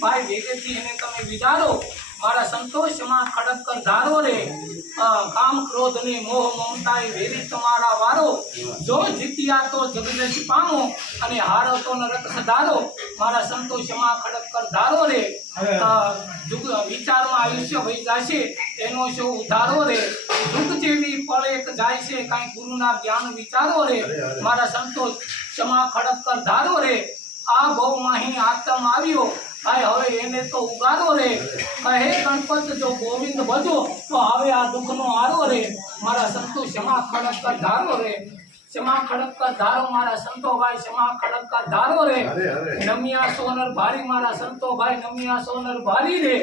भाई भेगे थी इन्हें तमे विचारो मारा संतोष में खड़क कर धारो रे काम क्रोध ने मोह ममता वेरी तुम्हारा वारो जो जीतिया तो जगदीश पामो अने हारो तो नरक सधारो मारा संतोष में खड़क कर धारो रे विचार में आयुष्य वही जाशे एनो शो उधारो रे दुख जेवी पल एक जाय छे काई गुरु ना ज्ञान विचारो रे मारा संतोष क्षमा खड़क कर धारो रे आ बहु माही आत्म आव्यो भाई हवे एने तो उगारो रे कहे गणपत जो गोविंद भजो तो हवे आ दुख नो आरो रे मारा संतो क्षमा खड़क कर धारो रे क्षमा खड़क कर धारो मारा संतो भाई क्षमा खड़क कर धारो रे नमिया सोनर भारी मारा संतो भाई नमिया सोनर भारी रे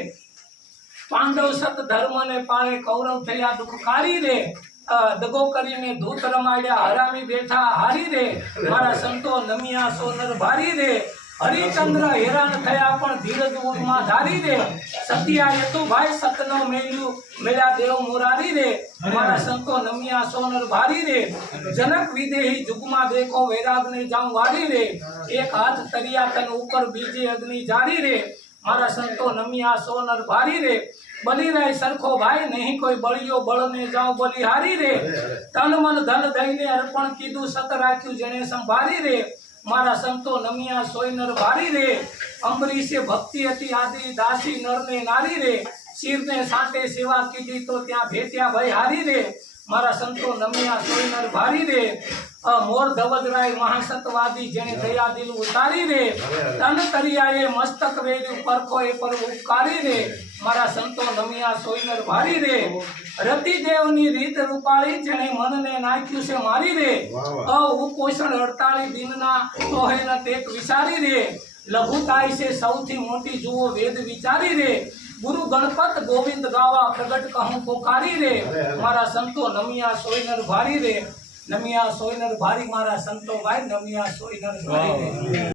पांडव सत धर्म ने पाए कौरव थया दुखकारी रे दगो करीने धूत रमाड्या हरामी बैठा हारी रे मारा संतो नमिया सोनर भारी रे हरिचंद्र हैरान थया पण धीरज उर्मा धारी रे सतिया ये तो भाई सतनो मेल्यू मेरा देव मुरारी रे मारा संतो नमिया सोनर भारी रे जनक विदेही जुगमा देखो वैराग ने जाऊं वारी रे एक हाथ तरिया तन ऊपर बीजे अग्नि जारी रे मारा संतो नमिया सोनर भारी रे बली रे सरखो भाई नहीं कोई बलियो बल ने जाओ बलिहारी रे तन मन धन दईने अर्पण कीधु सत राख्यु जने संभारी रे मारा संतो नमिया सोयनर भारी रे अंबरीशे भक्ति अति आदि दासी नर ने नारी रे शिर ने साटे सेवा कीधी तो त्या भेट्या भय हारी रे मारा संतो नमिया सोयनर भारी रे मोर धवजराय महासतवादी जेने दया दिल उतारी रे तन तरियाए मस्तक वेल्यू परखो ए पर उपकारी रे मारा संतो नमिया सोयनर भारी रे रति देवनी रीत रूपाળી जेने मन ने नाख्यु से मारी रे उपोषण 48 दिनना तोहे न टेक विचारी रे लघुताई से सौथी मोटी जुओ वेद विचारी रे गुरु गणपत गोविंद गावा प्रगट कहूं पोकारी रे मारा संतो नमिया सोयनर भारी रे नमिया सोयनर भारी मारा संतो भाई नमिया सोयनर भारी रे।